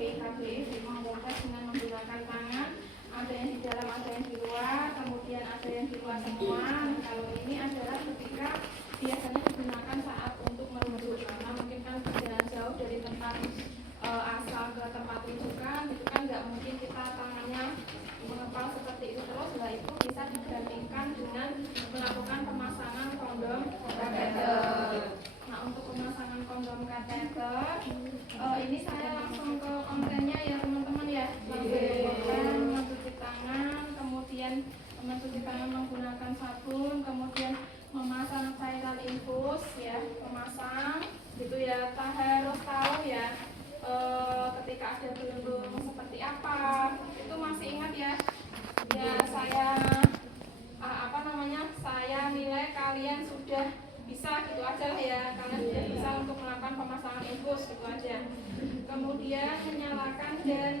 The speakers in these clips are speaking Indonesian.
KBI mengumumkan dengan menggunakan tangan. Ada yang di dalam, ada yang di luar, kemudian ada yang di luar semua. Kalau ini adalah ketika biasanya digunakan saat untuk merujuk, karena mungkin kan perjalanan jauh dari tempat asal ke tempat rujukan, itu kan nggak mungkin kita tangannya mengepal seperti itu terus. Setelah itu bisa digantikan dengan melakukan pemasangan kondom kateter. Nah, untuk pemasangan kondom kateter ini saya langsung ke kontennya ya teman-teman ya. Langsung mencuci tangan, kemudian mencuci tangan menggunakan sabun, kemudian memasang cairan infus ya, memasang gitu ya. Kita harus tahu ya ketika ada belum seperti apa. Itu masih ingat ya? Ya saya saya nilai kalian sudah bisa gitu aja lah ya. Kalian sudah bisa untuk melakukan pemasangan infus gitu aja. Kemudian menyalakan dan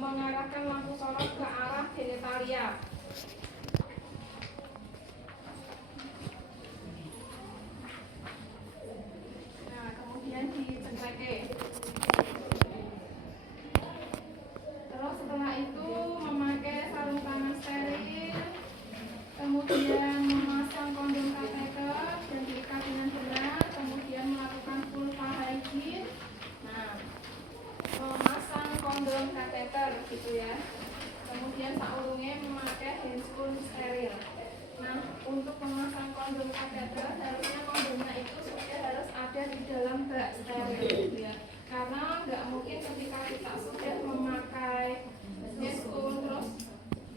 mengarahkan lampu sorot ke arah genitalia. Nah, kemudian dicekleke. Terus setelah itu memakai sarung tangan steril, kemudian memasang kondom kateter dan diikat dengan benar, kemudian melakukan vulva hygiene. Nah, memasang kondom kateter gitu ya. Kemudian saurungnya memakai handscoon steril. Nah, untuk memasang kondom kateter harusnya kondomnya itu sudah harus ada di dalam bak steril gitu ya. Karena nggak mungkin ketika kita sudah memakai handscoon terus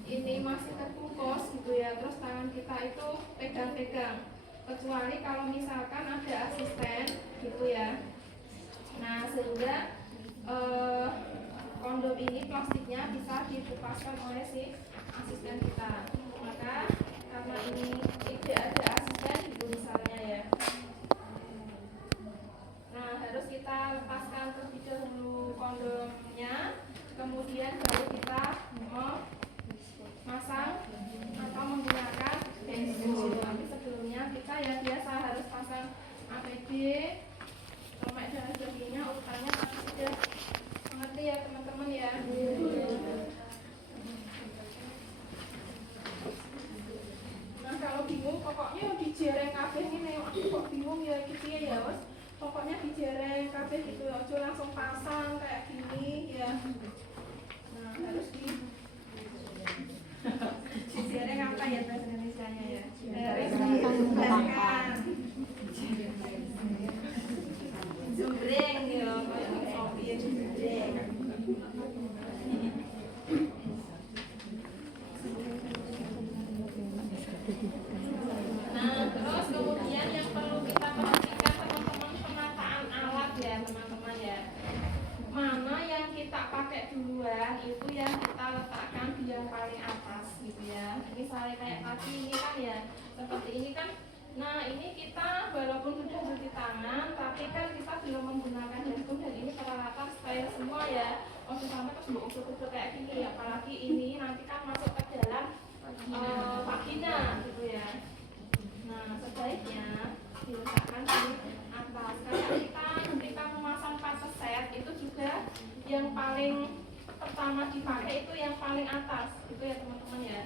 ini masih terbungkus gitu ya, terus tangan kita itu pegang-pegang, kecuali kalau misalkan ada asisten gitu ya. Nah, sehingga kondom ini plastiknya bisa dilepaskan oleh si asisten kita. Maka karena ini tidak ada asisten gitu misalnya ya, nah harus kita lepaskan terlebih dahulu kondomnya, kemudian baru kita memasang atau menggunakan handscoon. Tapi sebelumnya kita ya biasa harus pasang APD, tomek dan sebagainya, urutannya pasti sudah mengerti ya teman-teman ya. Nah, kalau bingung pokoknya dijereng kabeh ngene, aku kok bingung ya gitu ya wes. Pokoknya dijereng kabeh gitu, aja langsung pasang kayak gini ya. Nah, harus dijereng apa ya bahasa Indonesianya ya? Dijeringkan. Jembreng ya, kayak kopi jembreng. Nah, terus kemudian yang perlu kita perhatikan teman-teman, penataan alat ya teman-teman ya. Mana yang kita pakai duluan itu yang kita letakkan di yang paling atas gitu ya. Misalnya kayak tadi ini kan ya, seperti ini kan. Nah, ini kita walaupun sudah cuci tangan, tapi kan kita belum menggunakan handphone dan ini peralatan steril semua ya. Oh, sampai terus usul-usul kayak gini ya, apalagi ini nanti kan masuk ke dalam vagina gitu ya. Nah, sebaiknya diletakkan di atas. Kayak kita ketika memasang patas set itu juga yang paling pertama dipakai itu yang paling atas, itu ya teman-teman ya.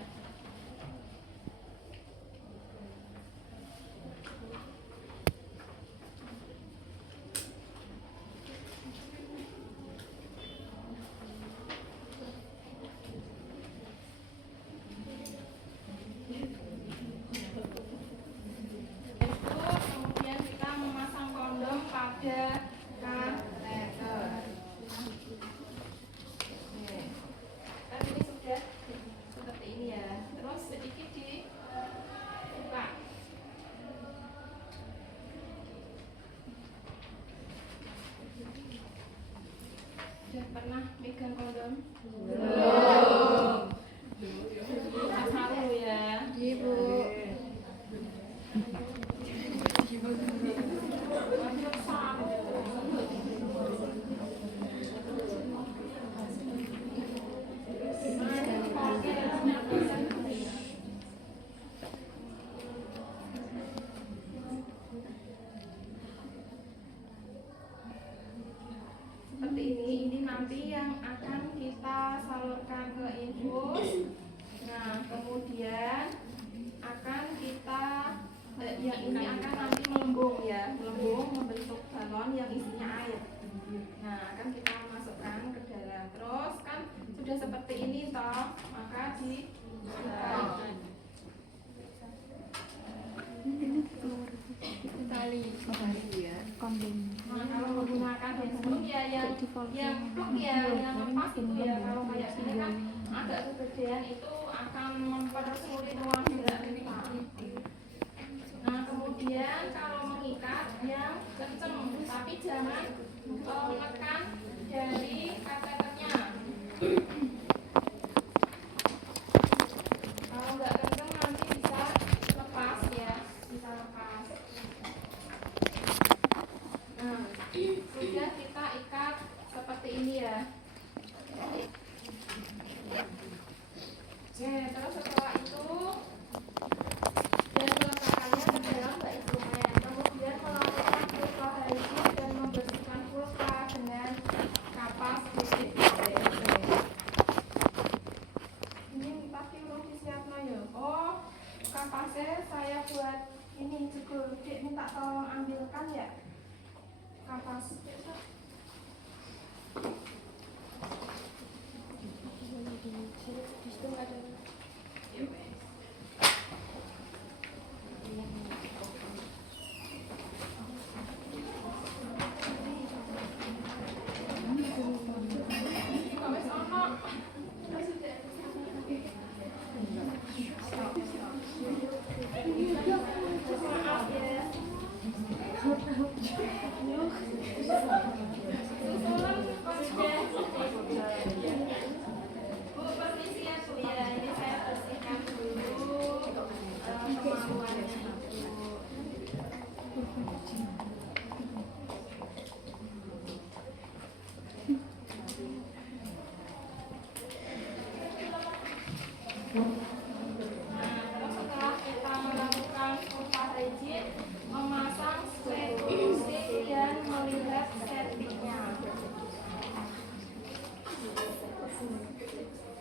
Pernah megang kondom? Belum. Selalu ya. Ibu. Seperti ini nanti yang galon yang isinya air. Nah, akan kita masukkan ke dalam. Terus kan sudah seperti ini toh, maka di tali ya kambing. Nah, kalau menggunakan handphone ya yang plug ya, yang lepas itu ya. Kalau kayak gini kan agak kegedean itu akan mempersulit ruang gerak kita. Nah, kemudian kalau mengikat yang kenceng, tapi jangan menekan dari kateternya. Kalau nggak kenceng nanti bisa lepas ya, bisa lepas. Nah, sudah kita ikat seperti ini ya. Oke, terus setelah itu dan meletakkannya ke dalam bak instrumen. Kemudian melakukan pulsa hygiene dan membersihkan pulsa dengan kapas BPC. Ini tadi belum disiapkan ya. Oh, kapasnya saya buat ini juga. Dek minta tolong ambilkan ya kapas.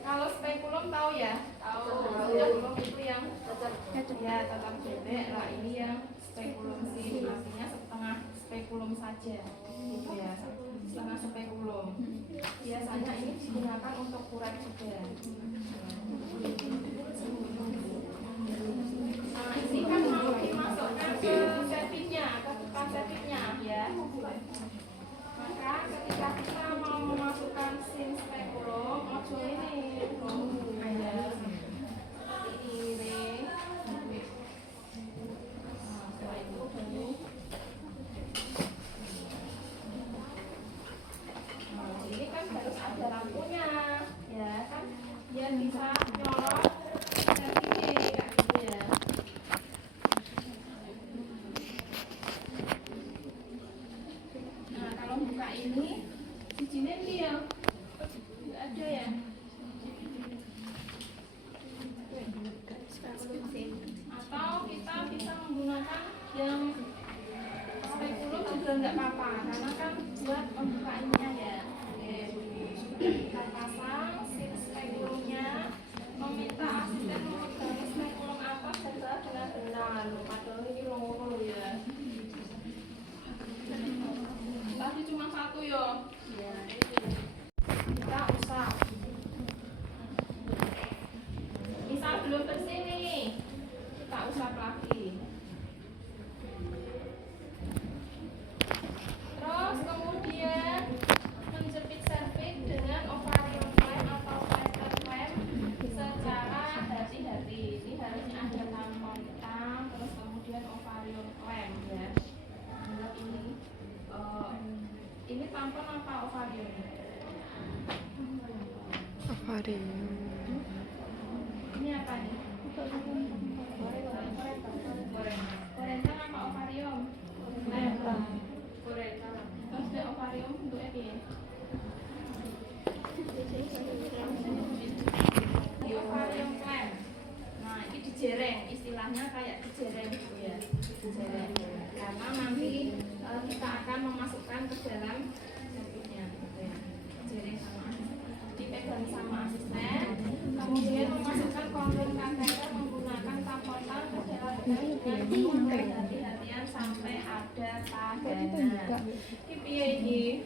Kalau spekulum tahu ya? Tahu. Spekulum itu yang tetap bebek lah. Ini yang spekulum sih, artinya setengah spekulum saja. Gitu ya, setengah spekulum. Biasanya ini digunakan untuk kuret juga. Nah, ini kan mau dimasukkan ke servisnya, ke tukang servisnya ya. Maka ketika kita mau memasukkan sin spekulum, ojo ini ada diiring. Nah, setelah itu baru ini kan harus ada lampunya ya kan, biar bisa nyolot servisnya kayak gitu ya. Nah, kalau buka ini izinin dia nggak ada ya. Atau kita bisa menggunakan yang spekulum juga nggak apa-apa, karena kan buat pembukaannya ya. Oke, kita pasang sin spekulumnya, meminta asisten memegang spekulum atas dan bawah dengan benar. Padahal ini longo ya. Tadi cuma satu yo. Ya. Kita usap. Misal belum bersih nih, kita usap lagi. Terus kemudian menjepit servik dengan ovarium clamp atau pressure clamp secara hati-hati. Ini harusnya ada tampon hitam, terus kemudian ovarium clamp ya. Ini tampon apa ovarium? Ovarium. Ini apa nih? Korentan apa ovarium? Korentan. Terus ada ovarium bentuknya piye? Ini ovarium clamp. Nah, ini dijereng, istilahnya kayak dijereng gitu ya. Dijereng. Karena nanti kita akan memasukkan ke dalam servisnya gitu ya. Dijereng sama dipegang sama asisten, kemudian memasukkan kondom kateter menggunakan tamponan ke dalam dengan hati-hatian kemudian sampai ada tahanan. Iki piye iki?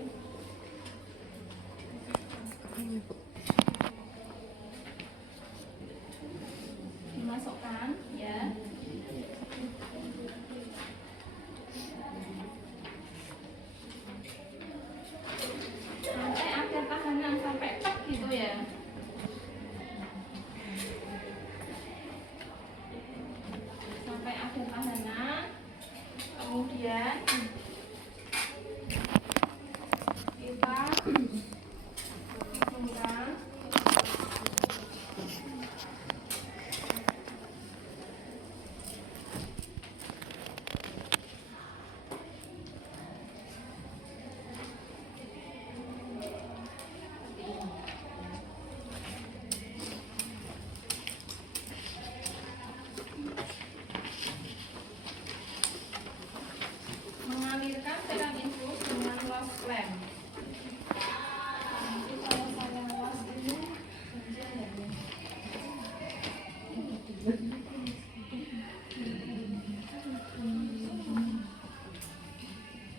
Dimasukkan ya. Sampai ada tahanan, sampai tek gitu ya. Sampai ada tahanan. Kemudian kita hubungkan mengalirkan cairan infus dengan los lem. Nanti kalau saya los ini benjol ya, Bu.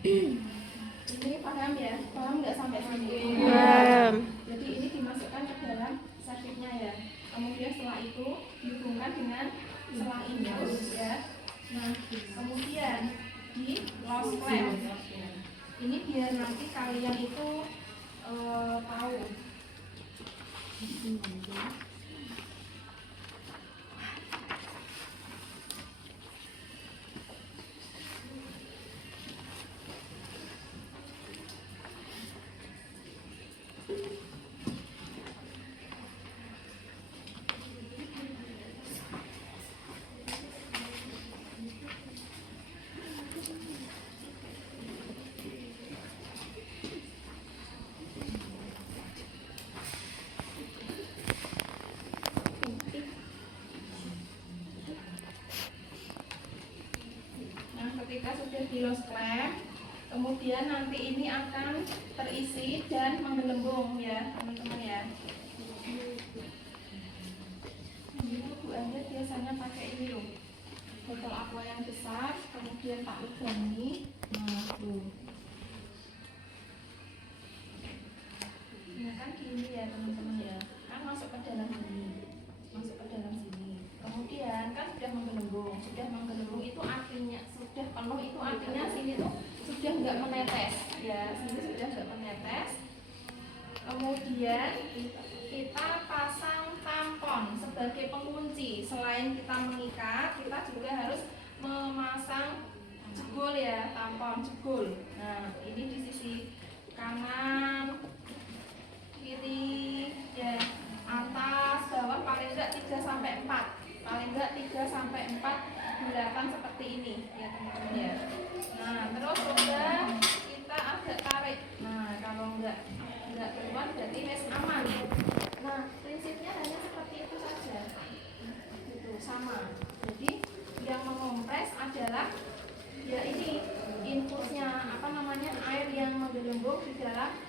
Ini paham ya? Paham nggak sampai sini? Paham. Jadi ini dimasukkan ke dalam sakitnya ya. Kemudian setelah itu dihubungkan dengan selang infus ya. Nah, kemudian di los lem. Ini biar nanti kalian itu tahu. Nah, ketika sudah di los lem, kemudian nanti ini akan terisi dan menggelembung ya, teman-teman ya. Ini Bu Anda biasanya pakai ini loh, botol aqua yang besar, kemudian tak lubangi. Nah, tuh. Nah, kan gini ya teman-teman ya, kan masuk ke dalam sini, masuk ke dalam sini. Kemudian kan sudah menggelembung itu artinya sudah penuh, itu artinya sini tuh sudah nggak menetes ya, sini sudah nggak menetes. Kemudian kita pasang tampon sebagai pengunci. Selain kita mengikat, kita juga harus memasang jebol ya, tampon jebol. Nah, ini di sisi kanan, kiri ya, atas, bawah, paling enggak 3 sampai 4. Paling enggak 3 sampai 4 gerakan seperti ini ya teman-teman ya. Nah, terus udah kita agak tarik. Nah, kalau enggak keluar berarti wes aman. Nah, prinsipnya hanya seperti itu saja. Itu sama. Jadi yang mengompres adalah ya ini infusnya, apa namanya, air yang menggelembung di dalam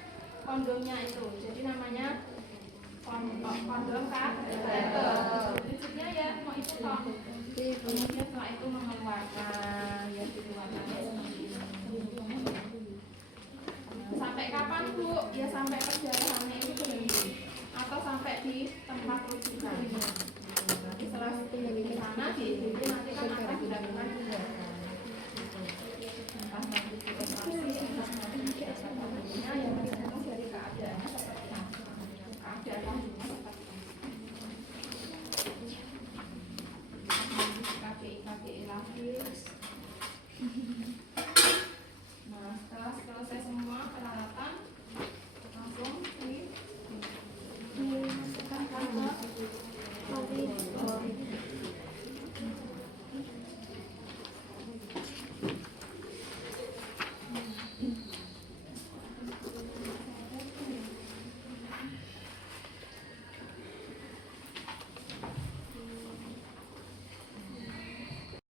kondomnya itu. Jadi namanya kondom katheter. Prinsipnya ya mau itu kok. Kemudian setelah itu mengeluarkan, ya dikeluarkan seperti ini. Sampai kapan Bu? Ya sampai perjalanan